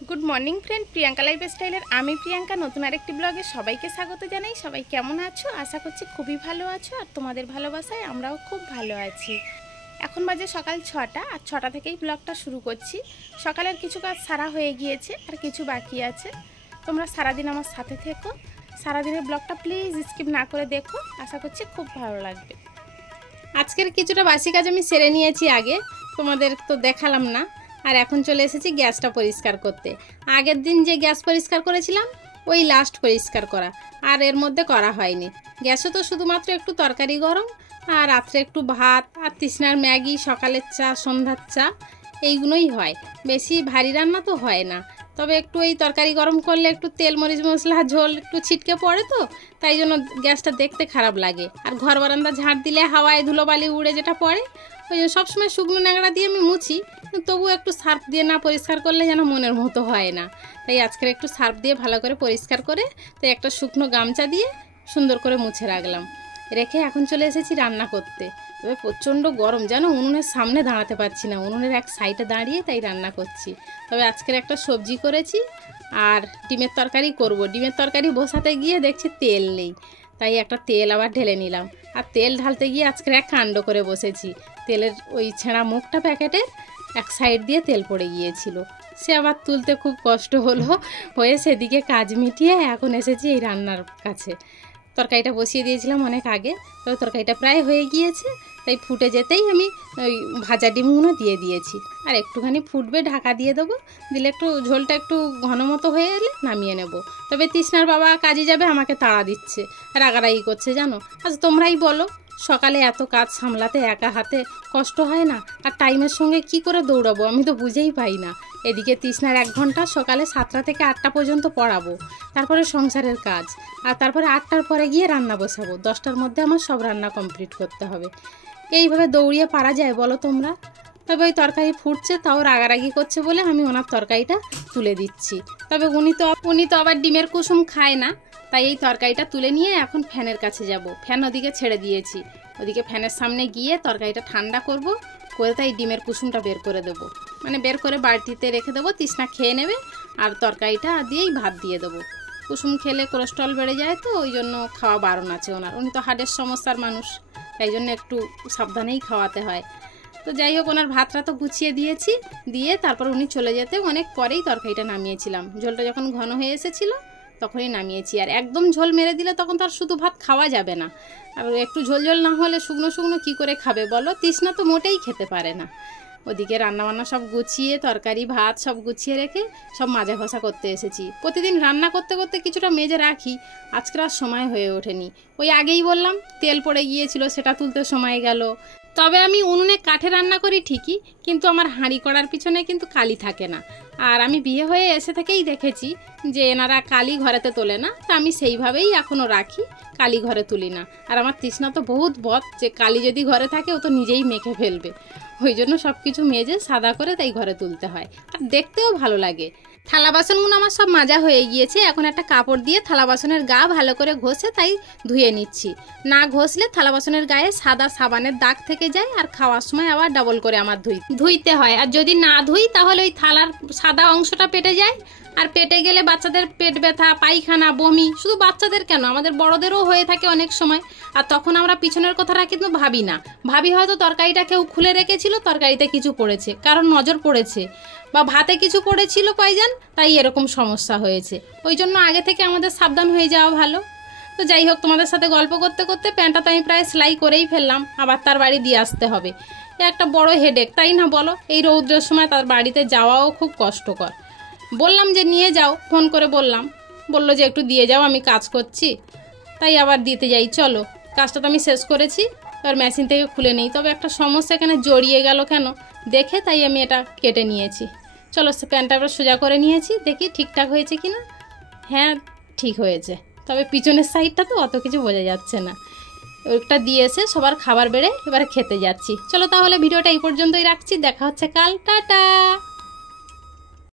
Good morning friend Priyanka life styler आमी प्रियंका नतून आरेकटी ब्लगे सबाइके स्वागत जानाई। सबाई केमन आछो? आशा करछि खूबই ভালো আছো আর তোমাদের ভালোবাসায় আমরাও খুব ভালো আছি। এখন বাজে সকাল 6টা আর 6টা থেকেই ব্লগটা শুরু করছি। সকালের কিছু কাজ সারা হয়ে গিয়েছে আর কিছু বাকি আছে। তোমরা সারা দিন আমার সাথে থেকো, সারা দিনের ব্লগটা প্লিজ স্কিপ না করে দেখো, আশা করছি খুব ভালো লাগবে। আজকের কিছুটা বাসি কাজ আমি সেরে নিয়েছি আগে, তোমাদের তো দেখালাম না। আর এখন চলে এসেছি গ্যাসটা পরিষ্কার করতে। আগের দিন যে গ্যাস পরিষ্কার করেছিলাম ওই লাস্ট পরিষ্কার করা, আর এর মধ্যে করা হয়নি। গ্যাসে তো শুধুমাত্র একটু তরকারি গরম আর রাত্রে একটু ভাত আর তৃষ্ণার ম্যাগি, সকালের চা, সন্ধ্যার চা, এইগুলোই হয়। বেশি ভারী রান্না তো হয় না। তবে একটু এই তরকারি গরম করলে একটু তেল মরিচ মশলা ঝোল একটু ছিটকে পড়ে, তো তাই জন্য গ্যাসটা দেখতে খারাপ লাগে। আর ঘর বারান্দা ঝাড় দিলে হাওয়ায় ধুলোবালি উড়ে যেটা পড়ে, ওই জন্য সবসময় শুকনো ন্যাংড়া দিয়ে আমি মুছি, তবু একটু সার্ফ দিয়ে না পরিষ্কার করলে যেন মনের মতো হয় না। তাই আজকের একটু সার্ফ দিয়ে ভালো করে পরিষ্কার করে তাই একটা শুকনো গামছা দিয়ে সুন্দর করে মুছে রাখলাম। রেখে এখন চলে এসেছি রান্না করতে। তবে প্রচণ্ড গরম, যেন উনুনের সামনে দাঁড়াতে পারছি না, উনুনের এক সাইডে দাঁড়িয়ে তাই রান্না করছি। তবে আজকের একটা সবজি করেছি আর ডিমের তরকারি করব। ডিমের তরকারি বসাতে গিয়ে দেখছি তেল নেই, তাই একটা তেল আবার ঢেলে নিলাম। আর তেল ঢালতে গিয়ে আজকের এক কাণ্ড করে বসেছি। তেলের ওই ছেঁড়া মুখটা প্যাকেটের এক সাইড দিয়ে তেল পড়ে গিয়েছিল, সে আবার তুলতে খুব কষ্ট হয়ে সেদিকে কাজ মিটিয়ে এখন এসেছি এই রান্নার কাছে। তরকারিটা বসিয়ে দিয়েছিলাম অনেক আগে, তবে তরকারিটা প্রায় হয়ে গিয়েছে। তাই ফুটে যেতেই আমি ওই ভাজা ডিমগুলো দিয়ে দিয়েছি। আর একটুখানি ফুটবে, ঢাকা দিয়ে দেবো, দিলে একটু ঝোলটা একটু ঘন মতো হয়ে এলে নামিয়ে নেব। তবে তৃষ্ণার বাবা কাজে যাবে, আমাকে তাড়া দিচ্ছে, রাগারাগি করছে জানো। আচ্ছা তোমরাই বলো, সকালে এত কাজ সামলাতে একা হাতে কষ্ট হয় না? আর টাইমের সঙ্গে কি করে দৌড়াবো আমি তো বুঝেই পাই না। এদিকে তৃষ্ণার 1 ঘন্টা সকালে 7টা থেকে 8টা পর্যন্ত পড়াবো, তারপরে সংসারের কাজ, আর তারপরে 8টার পরে গিয়ে রান্না বসাবো। 10টার মধ্যে আমার সব রান্না কমপ্লিট করতে হবে। এইভাবে দৌড়িয়ে পারা যায় বলো তোমরা? তবে ওই তরকারি ফুটছে, তাও রাগারাগি করছে বলে আমি ওনার তরকারিটা তুলে দিচ্ছি। তবে উনি তো আবার ডিমের কুসুম খায় না, তাই এই তরকারিটা তুলে নিয়ে এখন ফ্যানের কাছে যাব। ফ্যান ওদিকে ছেড়ে দিয়েছি, ওদিকে ফ্যানের সামনে গিয়ে তরকারিটা ঠান্ডা করব, করে তাই ডিমের কুসুমটা বের করে দেবো, মানে বের করে বাড়তিতে রেখে দেবো। তৃষ্ণা খেয়ে নেবে আর তরকারিটা দিয়েই ভাত দিয়ে দেবো। কুসুম খেলে কোলেস্ট্রল বেড়ে যায়, তো ওই জন্য খাওয়া বারণ আছে ওনার। উনি তো হার্টের সমস্যার মানুষ, তাই জন্য একটু সাবধানেই খাওয়াতে হয়। তো যাই হোক, ওনার ভাতটা তো গুছিয়ে দিয়েছি, দিয়ে তারপর উনি চলে যেতে অনেক পরেই তরকারিটা নামিয়েছিলাম। ঝোলটা যখন ঘন হয়ে এসেছিলো তখনই নামিয়েছি। আর একদম ঝোল মেরে দিলে তখন তার শুধু ভাত খাওয়া যাবে না, আর একটু ঝোল ঝোল না হলে শুকনো শুকনো কী করে খাবে বলো? তৃষ্ণা তো মোটেই খেতে পারে না। ওদিকে রান্নাবান্না সব গুছিয়ে, তরকারি ভাত সব গুছিয়ে রেখে সব মাজা ঘষা করতে এসেছি। প্রতিদিন রান্না করতে করতে কিছুটা মেজে রাখি, আজকে আর সময় হয়ে ওঠেনি। ওই আগেই বললাম তেল পড়ে গিয়েছিল, সেটা তুলতে সময় গেল। তবে আমি উনুনে কাঠে রান্না করি ঠিকই, কিন্তু আমার হাঁড়ি করার পিছনে কিন্তু কালি থাকে না। আর আমি বিয়ে হয়ে এসে থেকেই দেখেছি যে এনারা কালি ঘরেতে তোলে না, তা আমি সেইভাবেই এখনও রাখি, কালি ঘরে তুলি না। আর আমার তৃষ্ণা তো বহুত বদ, যে কালি যদি ঘরে থাকে ও তো নিজেই মেখে ফেলবে, ওই জন্য সব কিছু মেজে সাদা করে তাই ঘরে তুলতে হয়, আর দেখতেও ভালো লাগে। থালা বাসনগুলো আমার সব মাজা হয়ে গিয়েছে। এখন একটা কাপড় দিয়ে থালা বাসনের গা ভালো করে ঘষে তাই ধুয়ে নিচ্ছি। না ঘষলে থালা বাসনের গায়ে সাদা সাবানের দাগ থেকে যায়, আর খাওয়ার সময় আবার ডাবল করে আমার ধুইতে হয়। আর যদি না ধুই তাহলে ওই থালার সাদা অংশটা পেটে যায়, আর পেটে গেলে বাচ্চাদের পেট ব্যথা, পায়খানা, বমি, শুধু বাচ্চাদের কেন আমাদের বড়দেরও হয়ে থাকে অনেক সময়। আর তখন আমরা পিছনের কথাটা কিন্তু ভাবি না, ভাবি হয়তো তরকারিটা কেউ খুলে রেখেছিল, তরকারিতে কিছু পড়েছে, কারণ নজর পড়েছে, বা ভাতে কিছু পড়েছিল পয়জান, তাই এরকম সমস্যা হয়েছে। ওই জন্য আগে থেকে আমাদের সাবধান হয়ে যাওয়া ভালো। তো যাই হোক, তোমাদের সাথে গল্প করতে করতে প্যান্টটা তো আমি প্রায় সেলাই করেই ফেললাম, আবার তার বাড়ি দিয়ে আসতে হবে। একটা বড় হেডেক, তাই না বলো? এই রৌদ্রের সময় তার বাড়িতে যাওয়াও খুব কষ্টকর। বললাম যে নিয়ে যাও, ফোন করে বললো যে একটু দিয়ে যাও, আমি কাজ করছি, তাই আবার দিতে যাই। চলো, কাজটা তো আমি শেষ করেছি, এবার মেশিন থেকে খুলে নেই। তবে একটা সমস্যা এখানে জড়িয়ে গেল কেন দেখে, তাই আমি এটা কেটে নিয়েছি। চলো, প্যান্টটা এবার সোজা করে নিয়েছি, দেখি ঠিকঠাক হয়েছে কি না। হ্যাঁ, ঠিক হয়েছে, তবে পিছনের সাইডটা তো অত কিছু বোঝা যাচ্ছে না। ওইটা দিয়েছে, সবার খাবার বেড়ে এবারে খেতে যাচ্ছি। চলো তাহলে ভিডিওটা এই পর্যন্তই রাখছি, দেখা হচ্ছে কাল, টাটা।